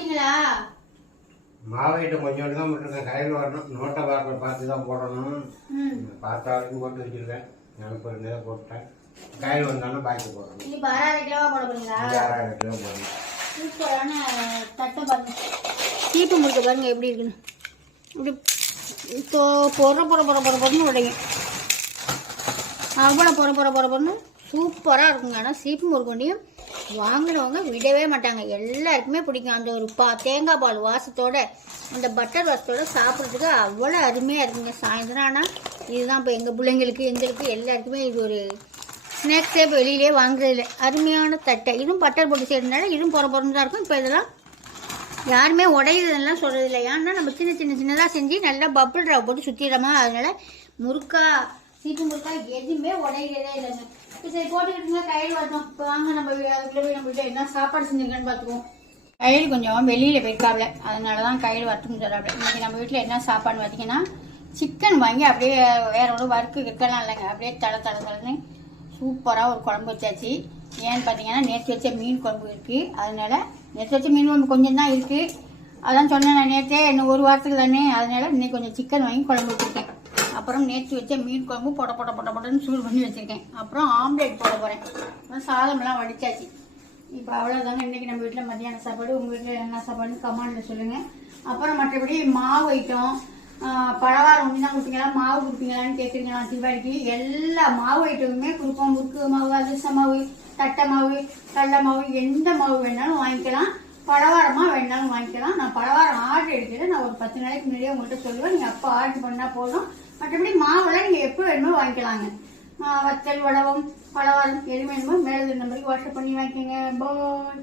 போட்டீங்களா? மாவையிட்ட கொஞ்சோண்டு தான் போட்டிருக்கேன். கடையில் வரணும், நோட்டை பார்த்து தான் போடணும். பார்த்தா வரைக்கும் போட்டு வச்சுருக்கேன். எனக்கு ஒரு நேரம் போட்டேன். கையில் வந்தாலும் பாய்ச்சி போடணும். இப்போ 6,000 கிலோவா போட போறீங்களா? 6,000 கிலோ போடணும். சூப்பரான தட்டை பாருங்க. சீப்பு முறுக்கு பாருங்க எப்படி இருக்குன்னு. இப்படி பொறன்னு உடையும். அவ்வளோ பொறன்னு சூப்பராக இருக்குங்க. ஆனால் சீப்பு முறுக்கொண்டியும் வாங்கினவங்க விடவே மாட்டாங்க. எல்லாருக்குமே பிடிக்கும். அந்த ஒரு தேங்காய் பால் வாசத்தோட அந்த பட்டர் வாசத்தோட சாப்பிட்றதுக்கு அவ்வளோ அருமையாக இருக்குங்க. சாயந்தரம் ஆனால் இதுதான் இப்போ எங்கள் பிள்ளைங்களுக்கு எங்களுக்கு எல்லாருக்குமே இது ஒரு ஸ்நாக்ஸே இப்போ வெளியிலே வாங்குறதில்ல. அருமையான தட்டை. இதுவும் பட்டர் போட்டு செய்கிறதுனால இதுவும் பொறன்னு தான் இருக்கும். இப்போ இதெல்லாம் யாருமே உடையிறதெல்லாம் சொல்கிறதில்ல. ஏன்னா நம்ம சின்னதாக செஞ்சு நல்லா பப்புள் ரவை போட்டு சுற்றிடுறோமா, அதனால முறுக்கா சீப்பு முறுக்கா எதுவுமே உடையிறதே இல்லைங்க. இப்போ சரி போட்டுக்கிட்டுங்க. கையில் வரணும். இப்போ வாங்க நம்ம அதுக்குள்ளே போய் நம்ம வீட்டில் என்ன சாப்பாடு செஞ்சுருக்கேன்னு பார்த்துக்குவோம். கையில் கொஞ்சம் வெளியில் போயிருக்காப்ல, அதனால தான் கையில் வரட்டும்னு சொல்கிறாப்ல. இன்றைக்கி நம்ம வீட்டில் என்ன சாப்பாடுன்னு பார்த்தீங்கன்னா சிக்கன் வாங்கி அப்படியே வேற ஒரு வறுக்கு இருக்கலாம் இல்லைங்க, அப்படியே தளன்னு சூப்பராக ஒரு குழம்பு வச்சாச்சு. ஏன்னு பார்த்தீங்கன்னா நேற்று வச்ச மீன் குழம்பு இருக்குது. அதனால நேற்று வச்ச மீன் குழம்பு கொஞ்சம் தான் இருக்குது. அதான் சொன்னேன் நான் நேற்றே, இன்னும் ஒரு வாரத்துக்கு தானே, அதனால இன்னைக்கு கொஞ்சம் சிக்கன் வாங்கி குழம்பு வச்சுருக்கேன். அப்புறம் நேற்று வச்ச மீன் குழம்பு பொட்டன்னு சூடு பண்ணி வச்சுருக்கேன். அப்புறம் ஆம்லேட் போட போகிறேன். அப்புறம் சாதமெல்லாம் வடிச்சாச்சு. இப்போ அவ்வளோதாங்க இன்றைக்கி நம்ம வீட்டில் மத்தியான சாப்பாடு. உங்கள் வீட்டில் என்ன சாப்பாடுன்னு கமெண்ட்டில் சொல்லுங்கள். அப்புறம் மற்றபடி மாவு ஐட்டம், பலவாரம் ஒன்று தான் கொடுப்பீங்களா, மாவு கொடுப்பீங்களான்னு கேட்குறீங்களா தீபாவளிக்கு. எல்லா மாவு ஐட்டமுமே கொடுப்போம். முறுக்கு மாவு, அதிரச மாவு, தட்டை மாவு, கடலை மாவு, எந்த மாவு வேணாலும் வாங்கிக்கலாம். பலவாரமாக வேணாலும் வாங்கிக்கலாம். நான் பலவாரம் ஆர்டர் எடுக்கிறேன். நான் ஒரு 10 நாளைக்கு முன்னாடியே உங்கள்கிட்ட சொல்லுவேன். நீங்கள் அப்போ ஆர்டர் பண்ணால் போதும். மற்றபடி மாவெல்லாம் நீங்கள் எப்போ வேணுமோ வாங்கிக்கலாங்க. வத்தல், வடவம், பலவாரம் எது வேணுமோ மேலே நம்பருக்கு வாட்ஸ்அப் பண்ணி வாங்கிக்கோங்க. பாய்.